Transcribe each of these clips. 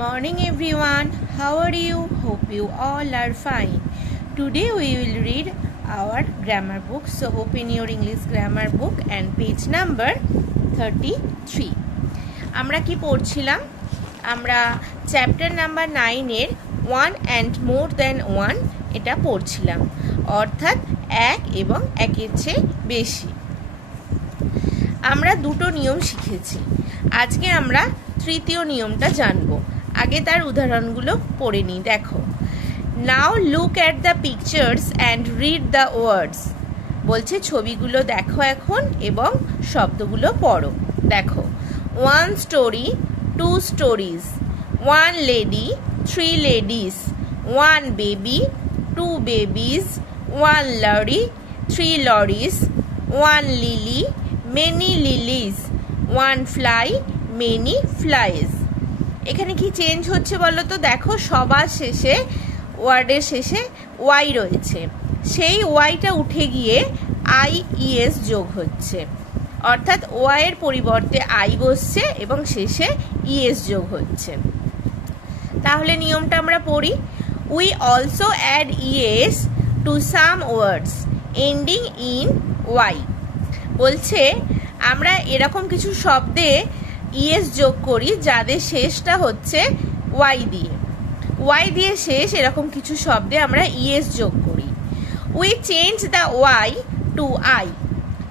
morning everyone. How are you? Hope you all are fine. Today we will read our grammar book. So open your English grammar book and page number 33. আমরা কি পড়ছিলাম? আমরা chapter number 9 এর 1 and more than 1 এটা পড়ছিলাম, অর্থাৎ এক এবং একের চেয়ে বেশি। আমরা দুটো নিয়ম শিখেছি। আজকে আমরা তৃতীয় নিয়মটা জানবো। আগে তার উদাহরণগুলো পড়ে নিই। দেখো, now look at the pictures and read the words. বলছে ছবিগুলো দেখো এখন এবং শব্দগুলো পড়ো। দেখো, 1 story, 2 stories, 1 lady, 3 ladies, 1 baby, 2 babies, 1 lorry, 3 lorries, 1 lily, many lilies, 1 fly, many flies। এখানে কি চেঞ্জ হচ্ছে বলো তো? দেখো, সবার শেষে, ওয়ার্ডের শেষে ওয়াই রয়েছে, সেই ওয়াইটা উঠে গিয়ে IES যোগ হচ্ছে, অর্থাৎ ওয়াই এর পরিবর্তে আই বসছে এবং শেষে ইএস যোগ হচ্ছে। তাহলে নিয়মটা আমরা পড়ি। We also add ES to some words ending in Y. বলছে আমরা এরকম কিছু শব্দে ইএস যোগ করি যাদের শেষটা হচ্ছে ওয়াই দিয়ে। ওয়াই দিয়ে শেষ এরকম কিছু শব্দে আমরা ইএস যোগ করি। We change the Y to I.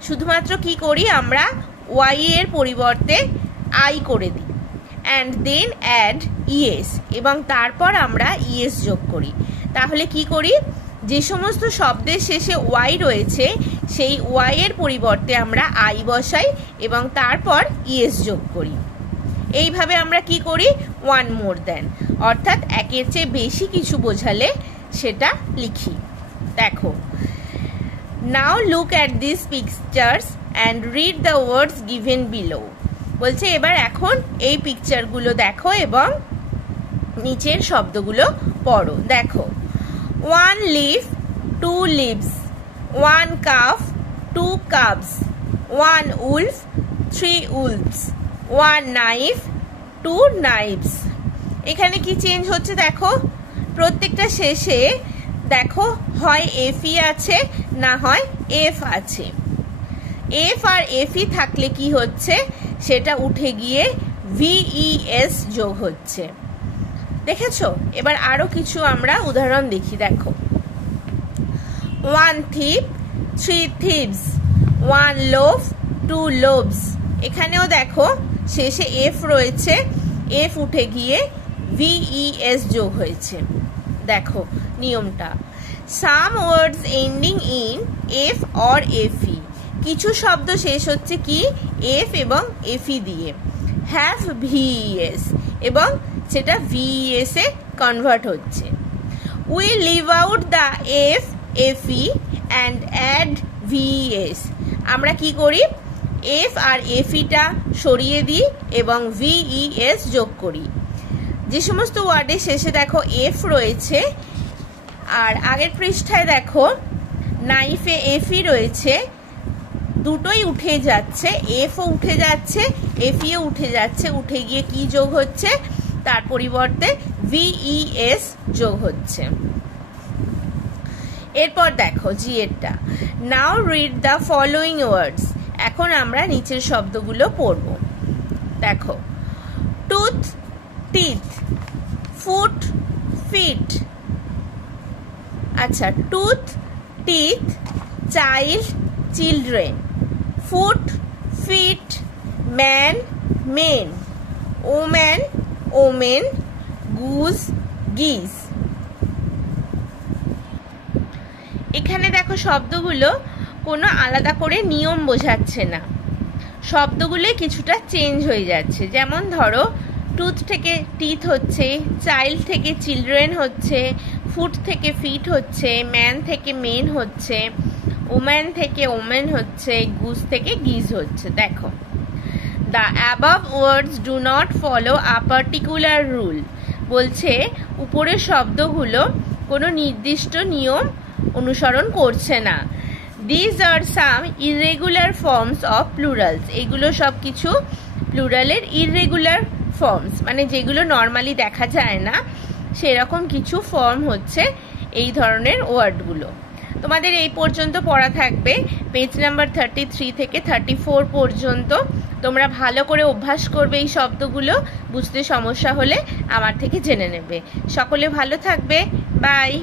শুধুমাত্র কি করি? আমরা ওয়াই এর পরিবর্তে আই করে দিই। অ্যান্ড দেন অ্যাড ইএস, এবং তারপর আমরা ইএস যোগ করি। তাহলে কি করি? যে সমস্ত শব্দের শেষে ওয়াই রয়েছে সেই ওয়াই এর পরিবর্তে আমরা আই বসাই এবং তারপর ইএস যোগ করি। এইভাবে আমরা কি করি? 1 more than, অর্থাৎ একের চেয়ে বেশি কিছু বোঝালে সেটা লিখি। দেখো, now look at this pictures and read the words given below. বলছে এবার এখন এই পিকচারগুলো দেখো এবং নিচের শব্দগুলো পড়ো। দেখো, 1 leaf, 2 leaves, 1 calf, 2 calves, 1 wolf, 3 wolves, 1 knife, 2 knives। এখানে কি চেঞ্জ হচ্ছে? দেখো, প্রত্যেকটা শেষে দেখো হয় এফই আছে না হয় এফ আছে। এফ আর এফই থাকলে কি হচ্ছে? সেটা উঠে গিয়ে VES যোগ হচ্ছে। দেখেছো? এবার আরো কিছু আমরা উদাহরণ দেখি। দেখো, 1 thief, 3 thieves, 1 loaf, 2 loaves। এখানেও দেখো শেষে এফ রয়েছে, এফ উঠে গিয়ে VES যোগ হয়েছে। দেখো নিয়মটা, some words ending in F or FE. কিছু শব্দ শেষ হচ্ছে কি? এফ এবং এফই দিয়ে। হ্যাভ VES, এবং সেটা VES এ কনভার্ট হচ্ছে। We leave out the F, FE and add VES। আমরা কি করি? এফ আর এফইটা সরিয়ে দিই এবং VES যোগ করি। যে সমস্ত ওয়ার্ডের শেষে দেখো এফ রয়েছে, আর আগের পৃষ্ঠায় দেখো নাইফে এফই রয়েছে, দুটোই উঠে যাচ্ছে, এফও উঠে যাচ্ছে, এফইও উঠে যাচ্ছে। উঠে গিয়ে কি যোগ হচ্ছে? তার পরিবর্তে VES যোগ হচ্ছে। এরপর দেখো জি এরটা, now read the following words. এখন আমরা নিচের শব্দগুলো পড়ব। দেখো, টুথ, টিথ, ফুট, ফিট। আচ্ছা, tooth, teeth, child, children, foot, feet, man, men, woman, women, goose, geese. এখানে দেখো শব্দগুলো কোনো আলাদা করে নিয়ম বোঝাচ্ছে না, শব্দগুলো কিছুটা চেঞ্জ হয়ে যাচ্ছে। যেমন ধরো, টুথ থেকে টিথ হচ্ছে, চাইল্ড থেকে চিলড্রেন হচ্ছে, ফুট থেকে ফিট হচ্ছে, ম্যান থেকে মেন হচ্ছে, ওম্যান থেকে ওমেন হচ্ছে, গুজ থেকে গিজ হচ্ছে। দেখো, the above words do not follow a particular rule. বলছে উপরের শব্দগুলো কোনো নির্দিষ্ট নিয়ম অনুসরণ করছে না। This R some irregular forms of plurals. এগুলো সব কিছু প্লুরালের ইররেগুলার ফর্মস, মানে যেগুলো নর্মালি দেখা যায় না সেরকম কিছু ফর্ম হচ্ছে এই ধরনের ওয়ার্ডগুলো। তোমাদের এই পর্যন্ত পড়া থাকবে, পেজ নাম্বার 33 থেকে 34 পর্যন্ত। তোমরা ভালো করে অভ্যাস করবে এই শব্দগুলো, বুঝতে সমস্যা হলে আমার থেকে জেনে নেবে। সকলে ভালো থাকবে, বাই।